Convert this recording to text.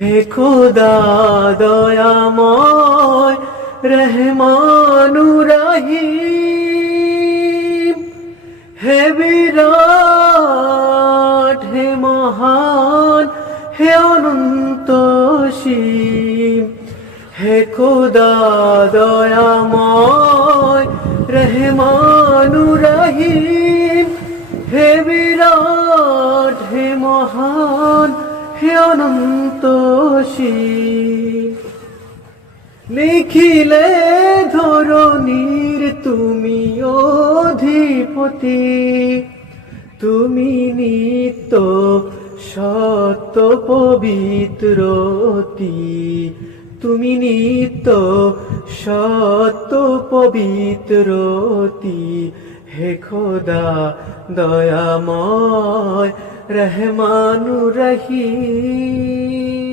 হে খোদা দয়াময় রহমানু রহিম, হে বিরাট, হে মহান, হে অনন্ত সীম। হে খোদা দয়াময় রহমানু রহিম, হে বিরাট, হে মহান, হে অনন্ত সীম। নিখিলে ধরণীর তুমি অধিপতি, তুমি নিত্য সত্য পবিত্রতি, তুমি নিত্য সত্য পবিত্রতি। হে খোদা দয়াময় রহমানু রহিম।